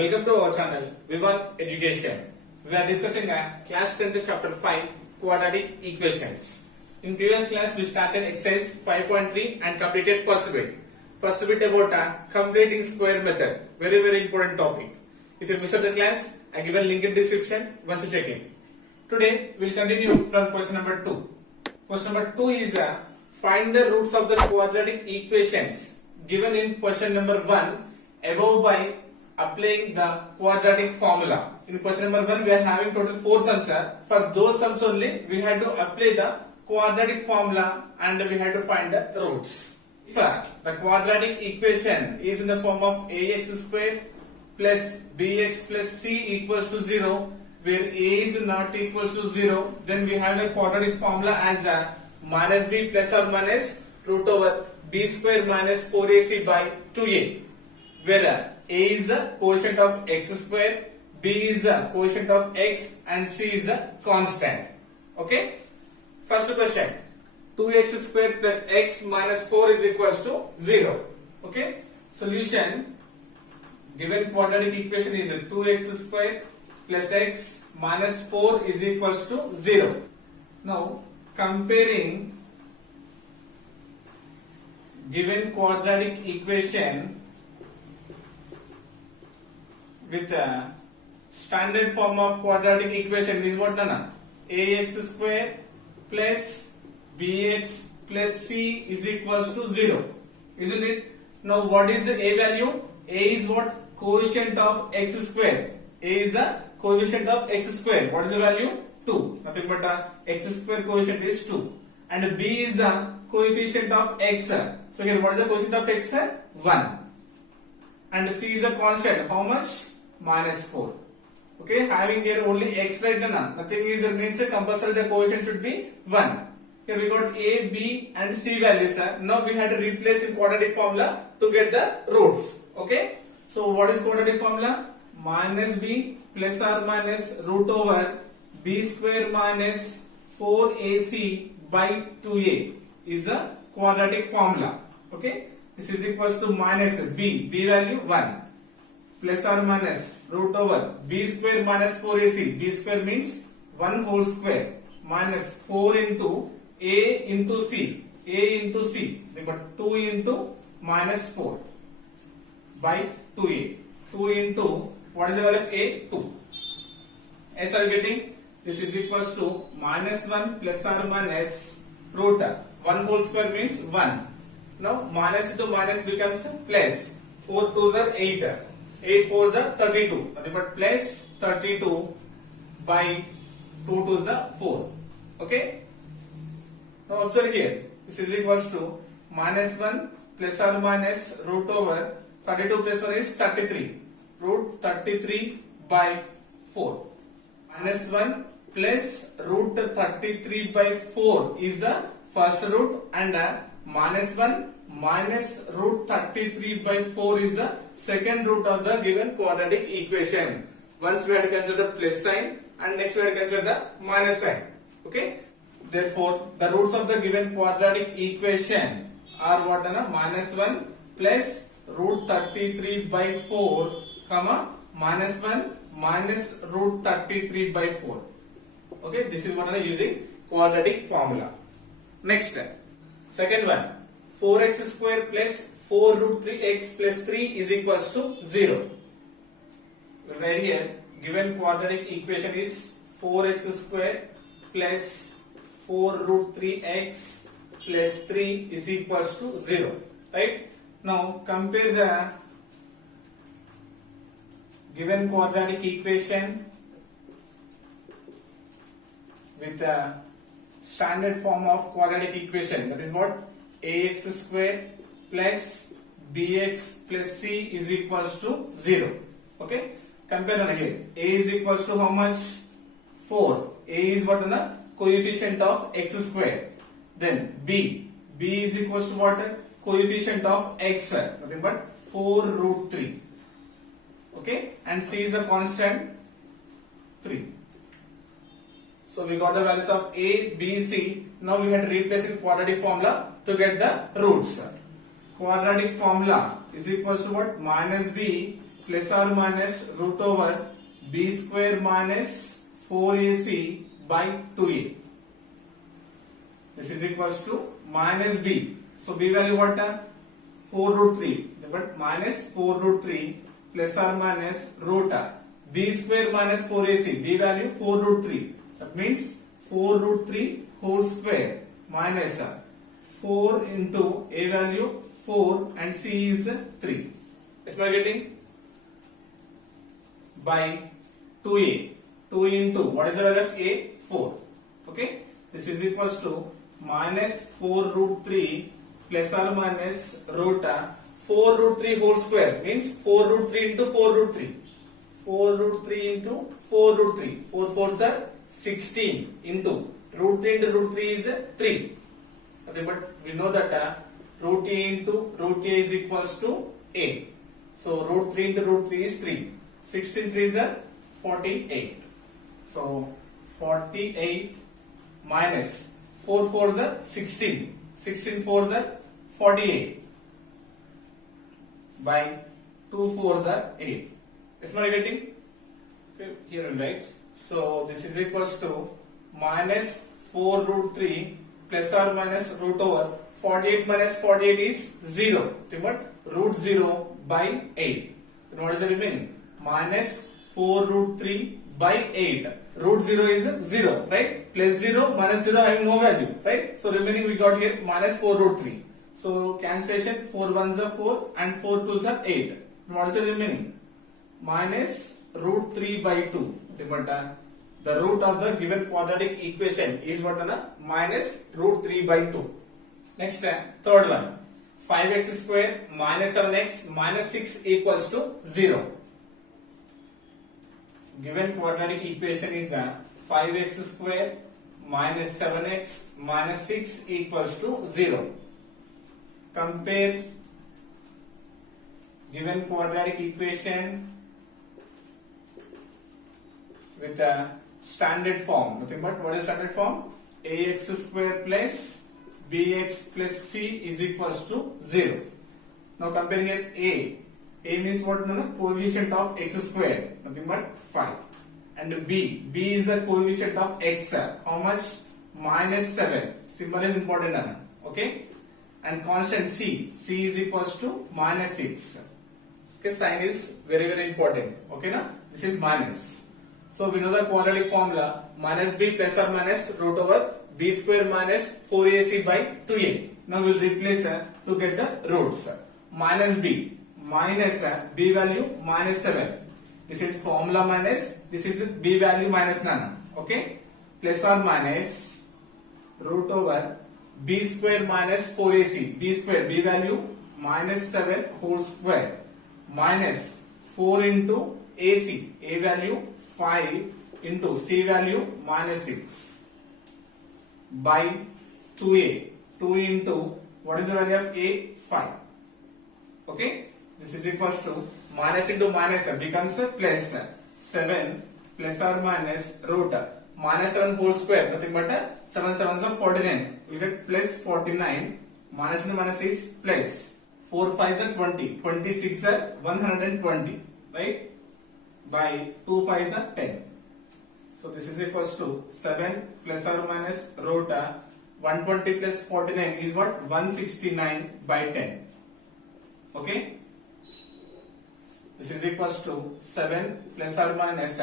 Welcome to our channel VIVAN Education. We are discussing class 10th chapter 5 quadratic equations. In previous class we started exercise 5.3 and completed first bit. First bit about completing square method. Very important topic. If you missed the class, I give a link in description once you check in. Today we will continue from question number 2. Question number 2 is find the roots of the quadratic equations given in question number 1 above by applying the quadratic formula. In question number 1 we are having total 4 sums. For those sums only we had to apply the quadratic formula and we had to find the roots. If the quadratic equation is in the form of ax square plus bx plus c equals to 0, where a is not equals to 0, then we have the quadratic formula as minus b plus or minus root over b square minus 4ac by 2a, where a is the quotient of x square, b is the quotient of x and c is the constant. Okay. First question, 2x square plus x minus 4 is equals to 0. Okay. Solution, given quadratic equation is 2x square plus x minus 4 is equals to 0. Now comparing given quadratic equation with a standard form of quadratic equation is what Nana? Ax square plus bx plus c is equals to 0, isn't it? Now what is the a value? A is what? Quotient of x square. A is the quotient of x square. What is the value? 2. Nothing but x square quotient is 2. And b is the coefficient of x. So here what is the quotient of x? 1. And c is the constant. How much? Minus 4. Okay, having here only x right now. Nothing is means compulsory the coefficient should be 1. Here we got a, b and c values. Now we had to replace in quadratic formula to get the roots. Okay. So what is quadratic formula? Minus b plus or minus root over b square minus 4ac by 2a is a quadratic formula. Okay. This is equals to minus b value 1 plus or minus root over b square minus 4ac. b square means 1 whole square minus 4 into a into c. a into c, but 2 into minus 4 by 2a. 2 into, what is the value of a? 2. As are getting, this is equals to minus 1 plus or minus root. 1 whole square means 1. Now minus into minus becomes plus. 4 2s are 8. 8 4s are 32. Nothing but plus 32 by 2 2s are 4. Okay. Now observe here. This is equals to minus 1 plus or minus root over 32 plus 1 is 33. Root 33 by 4. Minus 1 plus root 33 by 4 is the first root, and minus 1 minus root 33 by 4 is the second root of the given quadratic equation. Once we have to consider the plus sign and next we have to consider the minus sign. Okay. Therefore, the roots of the given quadratic equation are what? Minus 1 plus root 33 by 4 comma minus 1 minus root 33 by 4. Okay, this is what I am using quadratic formula. Next, second one, 4x square plus 4 root 3x plus 3 is equals to 0. Right here, given quadratic equation is 4x square plus 4 root 3x plus 3 is equals to 0. Right? Now compare the given quadratic equation with the standard form of quadratic equation, that is what? Ax square plus bx plus c is equals to 0. Okay. Compare on here. A is equals to how much? 4. A is what? Coefficient of x square. Then b is equals to what? Coefficient of x, nothing but 4 root 3. Okay, and c is the constant 3. So we got the values of a, b, c. Now we have to replace in quadratic formula to get the roots. Quadratic formula is equals to what? Minus b plus or minus root over b square minus 4ac by 2a. This is equals to minus b. So b value what? 4 root 3. But minus 4 root 3 plus or minus root b square minus 4ac. B value 4 root 3. That means 4 root 3 whole square minus 4 into a value 4 and c is 3. Is my getting? By 2a. 2 into what is the value of a? 4. Okay. This is equals to minus 4 root 3 plus or minus root 4 root 3 whole square means 4 root 3 into 4 root 3. 4 root 3 into 4 root 3. 4 4s are 16 into root 3 into root 3 is 3. Okay, but we know that root a into root a is equals to a. So root 3 into root 3 is 3. 16 3s are 48. So 48 minus 4 4s are 16. 16 4s are 48 by 2 4s are 8. Is my getting? Okay, here we write. So this is equals to minus 4 root 3 plus or minus root over 48 minus 48 is 0. But root 0 by 8. Then what is the remaining? Minus 4 root 3 by 8. Root 0 is 0, right? Plus 0 minus 0 having no value, right? So remaining we got here minus 4 root 3. So cancellation 4 1s are 4 and 4 2s are 8. Then what is the remaining? Minus root 3 by 2. But the root of the given quadratic equation is what? Minus root 3 by 2. Next, third one. 5x square minus 7x minus 6 equals to 0. Given quadratic equation is 5x square minus 7x minus 6 equals to 0. Compare given quadratic equation with the standard form. Nothing but what is standard form? Ax square plus bx plus c is equals to 0. Now comparing here a. A means what? Coefficient of x square. Nothing but 5. And b. B is the coefficient of x. How much? Minus 7. Symbol is important. Okay. And constant c. C is equals to minus 6. Okay. Sign is very very important. Okay. Na? This is minus. So we know the quadratic formula. Minus b plus or minus root over b square minus 4ac by 2a. Now we will replace to get the roots. Minus b. Minus b value minus 7. This is formula minus, this is b value minus none. Okay. Plus or minus root over b square minus 4ac. B square, b value minus 7 whole square. Minus 4 into ac. A value 5 into c value minus 6. By 2a. 2 into what is the value of a? 5. Okay. This is equals to minus into minus becomes a plus 7 plus or minus root minus 7 whole square. Nothing but 7 7s are 49. We get plus 49 minus into minus is plus 4 5s are 20. 26 are 120. Right? By 2 5s are 10. So this is equals to 7 plus or minus root 120 plus 49 is what? 169 by 10. Okay. This is equals to 7 plus or minus.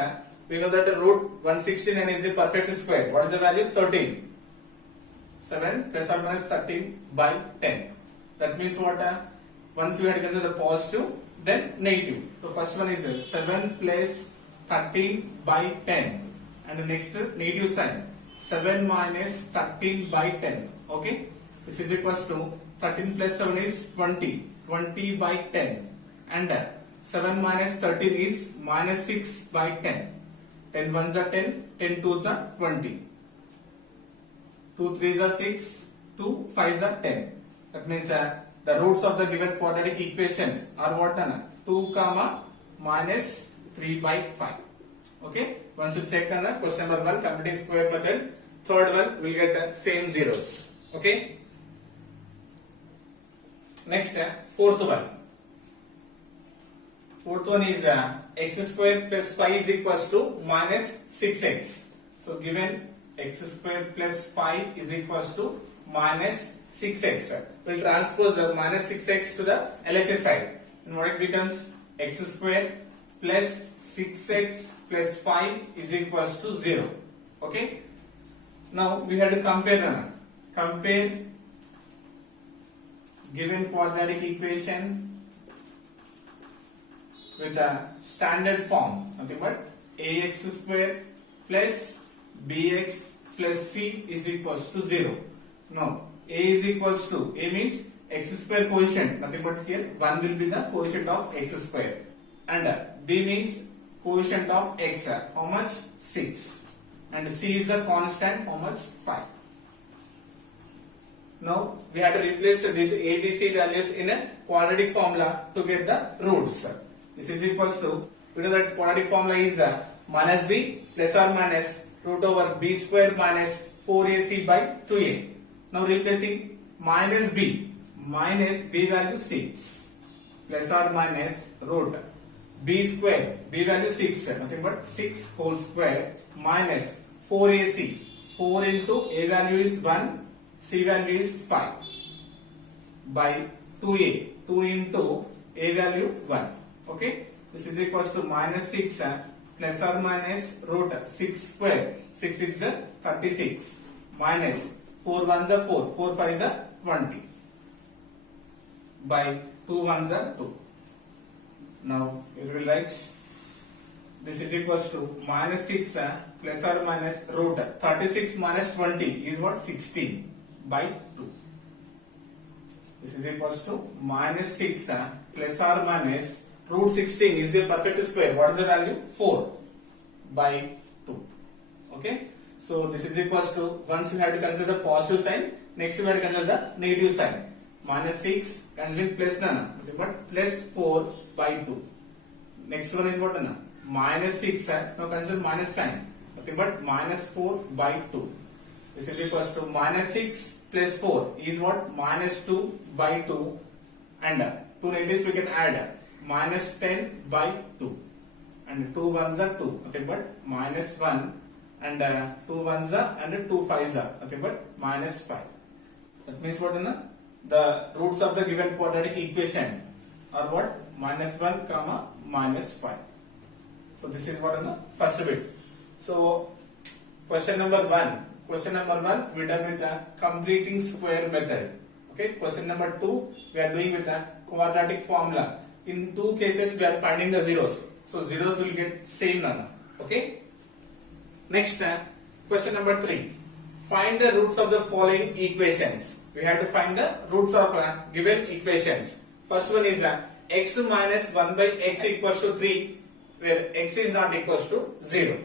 We know that the root 169 is a perfect square. What is the value? 13. 7 plus or minus 13 by 10. That means what? Once we had to consider the positive, then negative. So first one is 7 plus 13 by 10. And the next negative sign. 7 minus 13 by 10. Okay. This is equals to 13 plus 7 is 20. 20 by 10. And 7 minus 13 is minus 6 by 10. 10 1s are 10, 10 2s are 20. 2 3s are 6, 2 5s are 10. That means the roots of the given quadratic equations are what? 2 comma minus 3 by 5. Okay. Once you check question number 1, completing square method, third one will get the same zeros. Okay. Next, fourth one. Fourth one is x square plus 5 is equals to minus 6x. So given x square plus 5 is equals to minus 6x. We'll transpose the minus 6x to the LHS side. And what it becomes? X square plus 6x plus 5 is equals to 0. Okay. Now we have to compare them. Compare given quadratic equation with a standard form, nothing but ax square plus bx plus c is equals to 0. Now a is equals to, a means x square quotient, nothing but here 1 will be the quotient of x square, and b means quotient of x, how much? 6, and c is the constant, how much? 5. Now we have to replace these a, b, c values in a quadratic formula to get the roots. This is equals to, we know that quadratic formula is minus b plus or minus root over b square minus 4ac by 2a. Now replacing minus b value 6 plus or minus root b square, b value 6, nothing but 6 whole square minus 4ac, 4 into a value is 1, c value is 5 by 2a, 2 into a value 1. Okay, this is equals to minus 6 plus or minus root 6 square, 6 is 36 minus 4 ones are 4, 4 5s are 20 by 2 ones are 2. Now you will write this is equals to minus 6 plus or minus root 36 minus 20 is what? 16 by 2. This is equals to minus 6 plus or minus root 16 is a perfect square. What is the value? 4 by 2. Okay. So this is equals to, once you have to consider the positive sign, next you have to consider the negative sign. Minus 6 considering plus none, but plus 4 by 2. Next one is what? Minus 6, now consider minus sign, nothing but minus 4 by 2. This is equals to minus 6 plus 4 is what? Minus 2 by 2, and 2 negatives we can add, minus 10 by 2, and 2 ones are 2, nothing but minus 1, and 2 ones are and 2 fives are, nothing but minus 5. That means what? The roots of the given quadratic equation are what? Minus 1 comma minus 5. So this is what? First bit. So question number 1. Question number 1 we done with the completing square method. Okay. Question number 2 we are doing with the quadratic formula. In 2 cases we are finding the zeros. So zeros will get same number. Okay. Next question number 3. Find the roots of the following equations. We have to find the roots of given equations. First one is x minus 1 by x equals to 3, where x is not equals to 0.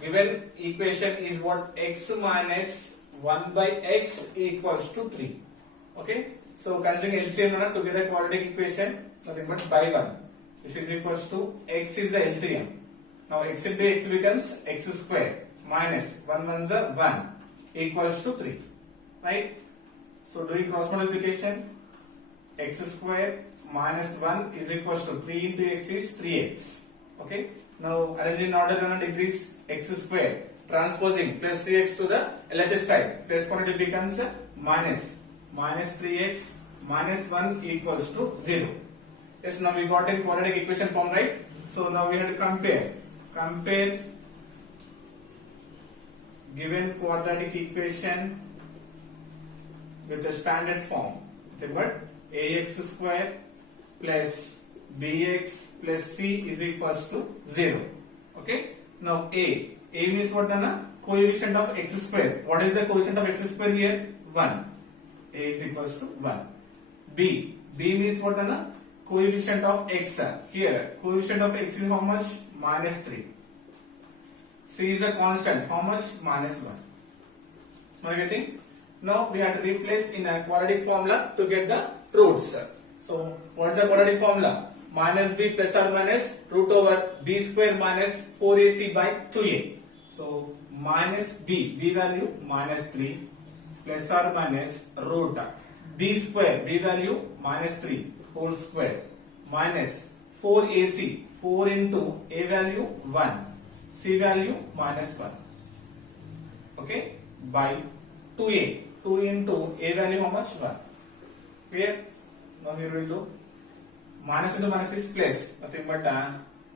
Given equation is what? X minus 1 by x equals to 3. Okay. So considering LCM to get a quadratic equation, nothing but by 1. This is equals to x is the LCM. Now x into x becomes x square minus 1 ones are 1 equals to 3. Right? So doing cross multiplication, x square minus 1 is equals to 3 into x is 3x. Okay. Now arrange in order and degrees, x square transposing plus 3x to the LHS side, plus quantity becomes minus 3x minus 1 equals to 0. Yes, now we got in quadratic equation form, right? So now we have to compare given quadratic equation with the standard form. But ax square plus bx plus c is equals to 0. Okay. Now a means what? Coefficient of x square. What is the coefficient of x square here? 1. A is equals to 1. B means what? Coefficient of x. Here coefficient of x is how much? Minus 3. C is a constant. How much? Minus 1. Small getting? Now we have to replace in a quadratic formula to get the roots. So what is the quadratic formula? Minus b plus or minus root over b square minus 4ac by 2a. So minus b value minus 3 plus or minus root b square, b value minus 3 whole square minus 4ac, 4 into a value 1, c value minus 1, okay, by 2a, 2 into a value how much? 1. Clear? Now here we will do minus into minus is plus, nothing but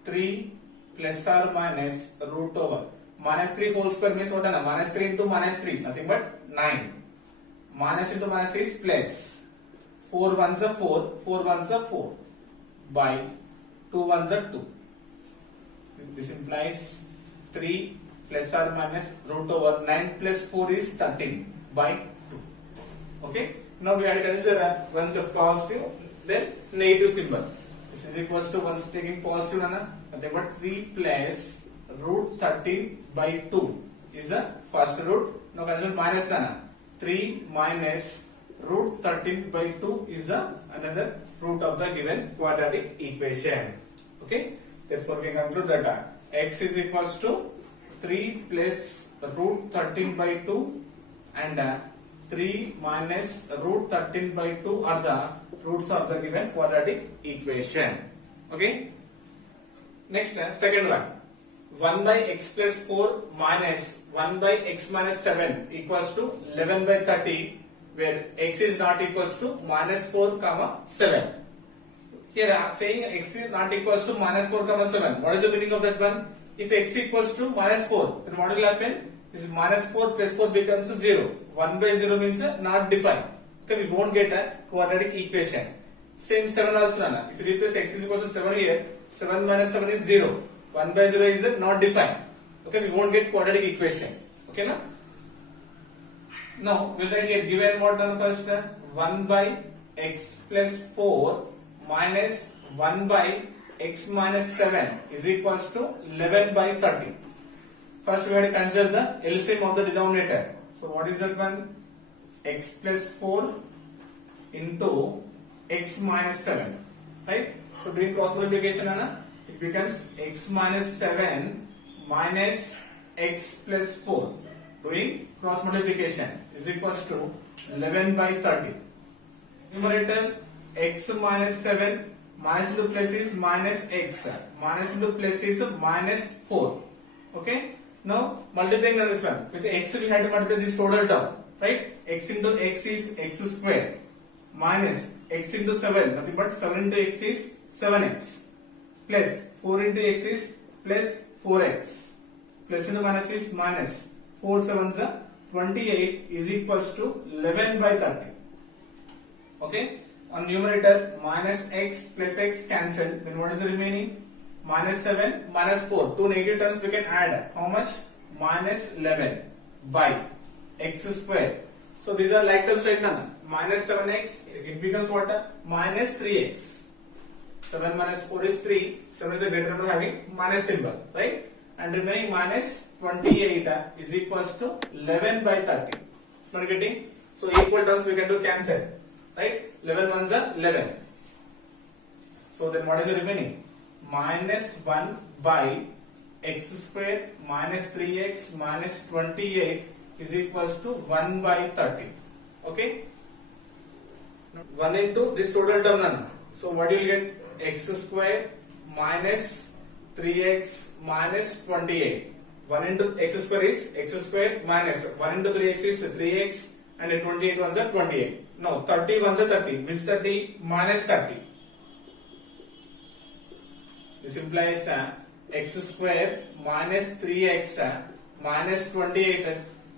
3 plus or minus root over minus 3 whole square means what? Minus 3 into minus 3, nothing but 9. Minus into minus is plus, 4 ones are 4, 4 ones are 4 by 2 ones are 2. This implies 3 plus or minus root over 9 plus 4 is 13 by 2. Okay. Now we have to consider once a positive, then negative symbol. This is equals to once taking positive, nothing but 3 plus root 13 by 2 is the first root. Now consider minus 3 minus root 13 by 2 is the another root of the given quadratic equation. Okay. Therefore we can conclude that x is equals to 3 plus root 13 by 2 and 3 minus root 13 by 2 are the roots of the given quadratic equation. Okay. Next, second one. 1 by x plus 4 minus 1 by x minus 7 equals to 11 by 30, where x is not equals to minus 4 comma 7. Here I am saying x is not equals to minus 4 comma 7. What is the meaning of that one? If x equals to minus 4, then what will happen? Is minus 4 plus 4 becomes 0. 1 by 0 means not defined. Okay, we won't get a quadratic equation. Same 7 also. If you replace x is equals to 7 here, 7 minus 7 is 0. 1 by 0 is not defined. Okay, we won't get quadratic equation. Okay, na? Now, we'll write here given what done first? 1 by x plus 4 minus 1 by x minus 7 is equals to 11 by 30. First, we have to consider the LCM of the denominator. So, what is that one? X plus 4 into x minus 7. Right? So, doing cross multiplication, it becomes x minus 7 minus x plus 4. Doing cross multiplication is equals to 11 by 30. Numerator x minus 7 minus into plus is minus x. Minus into plus is minus 4. Okay. Now multiplying on this one with x, we have to multiply this total term, right? X into x is x square minus x into 7, nothing but 7 into x is 7x plus 4 into x is plus 4x plus into minus is minus 4 sevens are 28 is equals to 11 by 30. Okay. On numerator minus x plus x cancel, then what is the remaining? Minus 7 minus 4. Two negative terms we can add. How much? Minus 11 by x square. So these are like terms right now. Minus 7x, it becomes what? Minus 3x. 7 minus 4 is 3. 7 is a greater number having minus symbol, right? And remaining minus 28 is equals to 11 by 30. It's not getting. So equal terms we can do cancel, right? 11 ones are 11. So then what is the remaining? Minus 1 by x square minus 3x minus 28 is equals to 1 by 30. Okay. 1 into this total term none. So what you will get? X square minus 3x minus 28. 1 into x square is x square minus 1 into 3x is 3x and 28 ones are 28. No, 30 ones are 30. Which 30? Minus 30. This implies x square minus 3x minus 28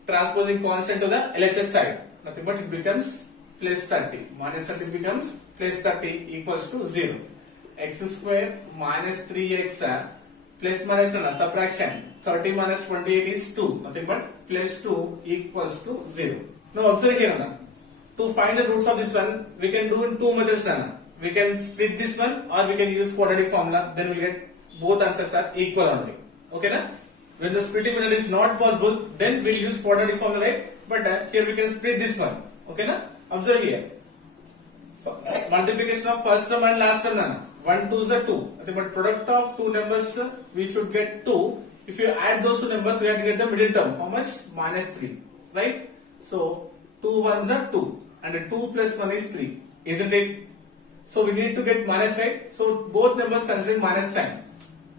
transposing constant to the LHS side. Nothing but it becomes plus 30. Minus 30 becomes plus 30 equals to 0. X square minus 3x plus minus subtraction. 30 minus 28 is 2. Nothing but plus 2 equals to 0. Now observe here. To find the roots of this one, we can do in two methods. We can split this one or we can use quadratic formula. Then we get both answers are equal only. Okay na? When the splitting method is not possible, then we will use quadratic formula, right? But here we can split this one. Okay na? Observe here. Multiplication of first term and last term. 1 2s are 2. But product of two numbers we should get 2. If you add those two numbers, we have to get the middle term. How much? Minus 3. Right? So 2 1s are 2 and 2 plus 1 is 3. Isn't it? So we need to get minus, right? So both numbers considering minus sign.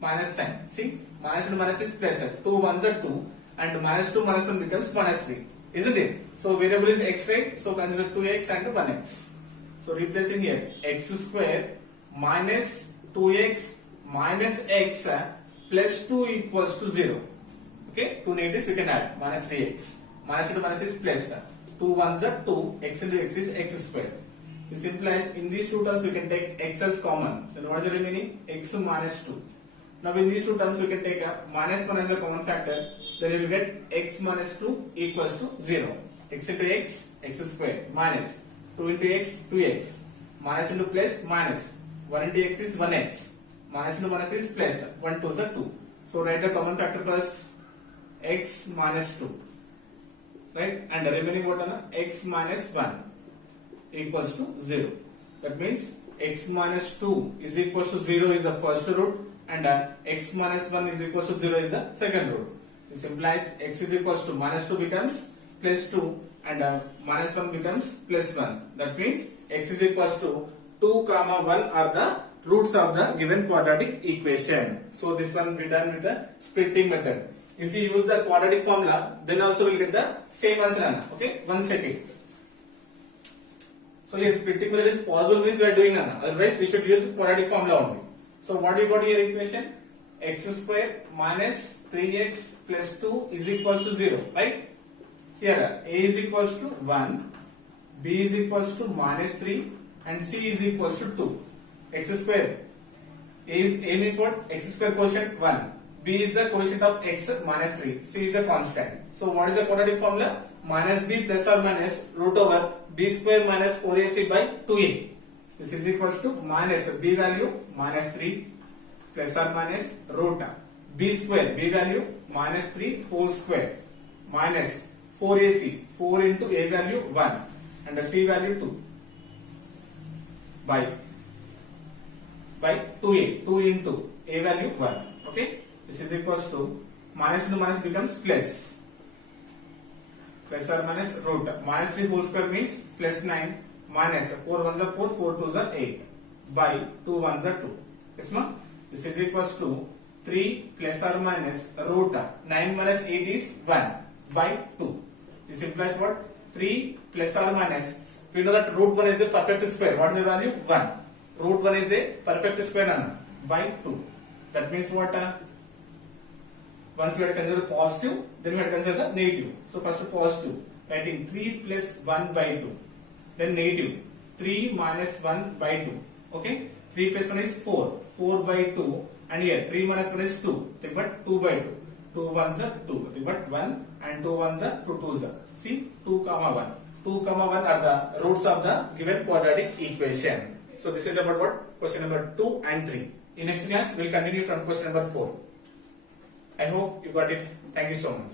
Minus sign. See, minus and minus is plus. 2 ones are 2, and minus 2 minus 1 becomes minus 3, isn't it? So variable is x, right? So consider 2x and 1x. So replacing here, x square minus 2x minus x plus 2 equals to 0. Okay, two negatives we can add, minus 3x. Minus into minus is plus. 2 ones are 2, x into x is x square. This implies in these two terms we can take x as common. Then what is the remaining? X minus 2. Now in these two terms we can take a minus 1 as a common factor. Then you will get x minus 2 equals to 0. X into x, x square, minus 2 into x, 2x, minus into plus, minus 1 into x is 1x, minus into minus is plus, 1 2 is 2. So write the common factor first, x minus 2, right? And the remaining what are x minus 1 equals to 0. That means x minus 2 is equals to 0 is the first root, and x minus 1 is equals to 0 is the second root. This implies x is equals to minus 2 becomes plus 2, and minus 1 becomes plus 1. That means x is equals to 2 comma 1 are the roots of the given quadratic equation. So this one we done with the splitting method. If we use the quadratic formula, then also we will get the same answer. Okay, one second. So yes, splitting method is possible means we are doing none. Otherwise we should use quadratic formula only. So what we got here equation? X square minus 3x plus 2 is equals to 0, right? Here a is equals to 1, b is equals to minus 3, and c is equals to 2. X square, a means what? X square quotient 1, b is the quotient of x minus 3, c is the constant. So what is the quadratic formula? Minus b plus or minus root over b square minus 4ac by 2a. This is equals to minus b value minus 3 plus or minus root b square, b value minus 3 whole square minus 4ac, 4 into a value 1 and the c value 2 by 2a, 2 into a value 1. Okay, this is equals to minus into minus becomes plus or minus root minus 3 whole square means plus 9 minus 4 ones are 4, 4 twos are 8 by 2 ones are 2. Yes, ma'am? This is equals to 3 plus or minus root 9 minus 8 is 1 by 2. This implies what? 3 plus or minus, we know that root 1 is a perfect square. What is the value? 1. Root 1 is a perfect square by 2. That means what? Once we had consider positive, then we had consider the negative. So first positive, writing 3 plus 1 by 2. Then negative, 3 minus 1 by 2. Okay, 3 plus 1 is 4, 4 by 2, and here 3 minus 1 is 2, think about 2 by 2. 2 ones are 2, think about 1, and 2 ones are 2 twos are. See, 2 comma 1. 2 comma 1 are the roots of the given quadratic equation. So this is about what? Question number 2 and 3. In next class, we will continue from question number 4. I hope you got it. Thank you so much.